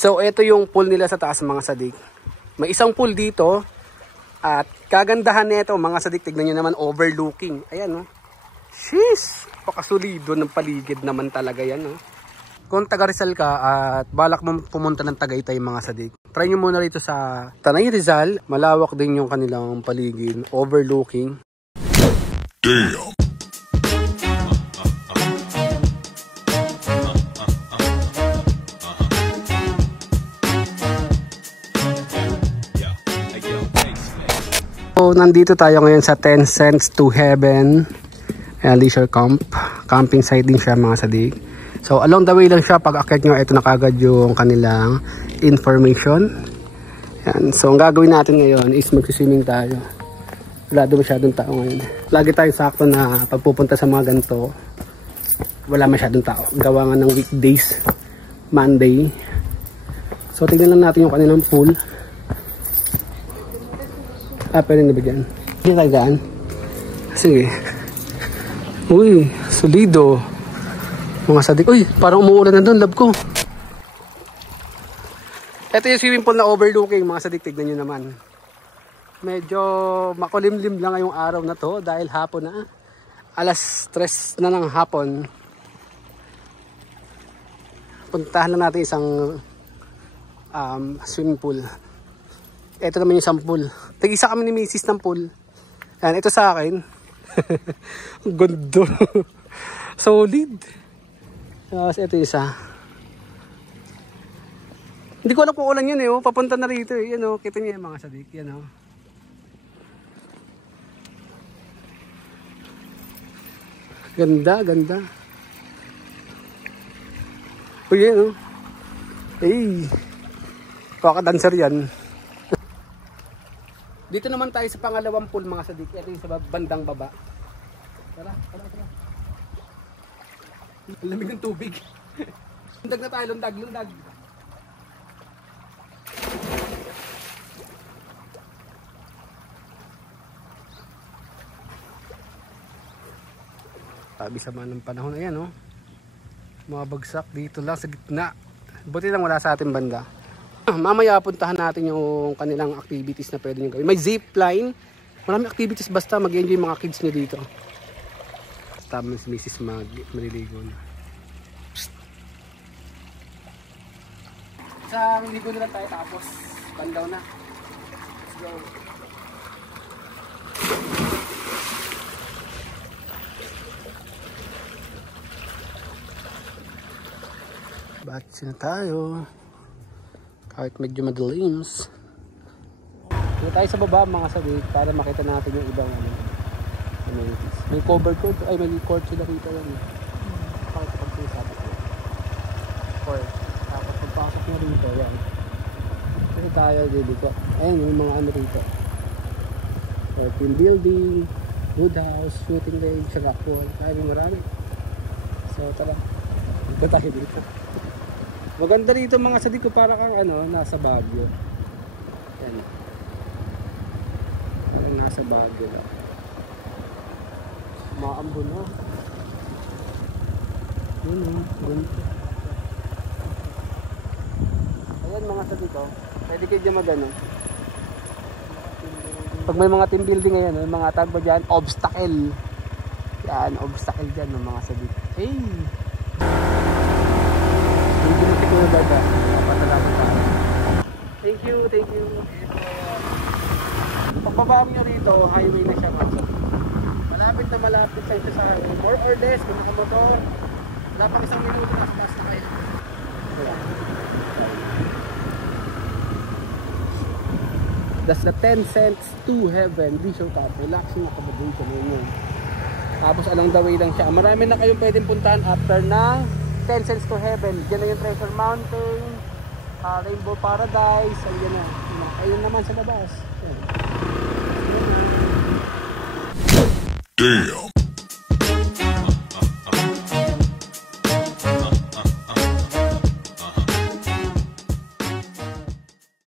So ito yung pool nila sa taas mga sadik. May isang pool dito. At kagandahan nito mga sadik, tignan nyo naman, overlooking. Ayan, no? Sheesh! Pakasulido ng paligid naman talaga yan, no? Kung taga Rizal ka at balak mo pumunta ng Tagaytay mga sadik, try nyo muna rito sa Tanay Rizal. Malawak din yung kanilang paligid, overlooking. Damn! So, nandito tayo ngayon sa 10 Cents to Heaven leisure camp. Camping site din siya mga sadik. So along the way lang siya, pag akit nyo, ito na kagad yung kanilang information. Yan. So ang gagawin natin ngayon is mag-swimming tayo. Wala doon masyadong tao ngayon. Lagi tayo sakto na pagpupunta sa mga ganito, wala masyadong tao. Gawa nga ng weekdays, Monday. So tingnan lang natin yung kanilang pool. Pwede na ba dyan? Hindi tayo dyan? Sige. Uy, solido. Mga sadik. Uy, parang umuulan na doon, love ko. Ito yung swimming pool na overlooking, mga sadik. Tignan nyo naman. Medyo makulimlim lang ngayong araw na to dahil hapon na. Alas 3 na ng hapon. Puntahan na natin isang swimming pool. Ito naman yung isang pool. Tag-isa kami ni Mrs. ng pool. Yan, ito sa akin. Gondo. Solid. Tapos ito isa. Hindi ko alam kung ulan yun eh. Oh. Papunta na rito eh. Yan, oh. Kita niyo yung mga sadik. Yan, oh. Ganda, ganda. Uy, yan, oh. Hey. Kaka-dancer yan. Dito naman tayo sa pangalawang pool mga sadik. Ito yung sa bandang baba. Tara, tara, tara. Lamig ng tubig. Lundag na tayo, lundag, lundag. Tabi sama ng panahon. Ayan, oh. Mga bagsak dito lang sa gitna. Buti lang wala sa ating banda. Mamaya puntahan natin yung kanilang activities na pwede nyo gawin. May zipline. Maraming activities, basta mag-enjoy mga kids nyo dito. Tama si Mrs. maliligo na. Sa ligo na lang tayo tapos bandaw na. Let's go. Bakit na tayo? Kahit medyo madalims. Dito tayo sa baba mga sadik para makita natin yung ibang amenities. May covered court, ay may court sila rito yan. Pakita pag sinasabi ko. Court. Tapos pagpasok na rito, yan. Kasi tayo dito. Ayun yung mga ano rito. Team building, wood house, shooting range, saka pool. Kaya marami. So tara. Dito tayo dito. Maganda rito mga sadik ko, para kang ano, nasa Baguio. Yan. Parang nasa Baguio lang. Maambon na. Yun o, ganito. Ayan mga sadik ko. Pwede kayo dyan magano. Pag may mga team building ngayon, may mga tag ba dyan? Obstacle. Yan, obstacle dyan ng mga sadik. Hey! Thank you, thank you. Pagbaba nyo rito, highway na siya mga. Malapit na malapit sa isa sa akin. More or less, kung nakamotor, wala pang isang minuto na sa kayo. That's the 10 Cents to Heaven leisure camp. Relaxing accommodation yun. Tapos along the way lang siya. Marami na kayong pwedeng puntahan after na 10 Cents to Heaven. Diyan na yung Treasure Mountain, Rainbow Paradise. Ayun na. Ayun naman sa labas. Damn.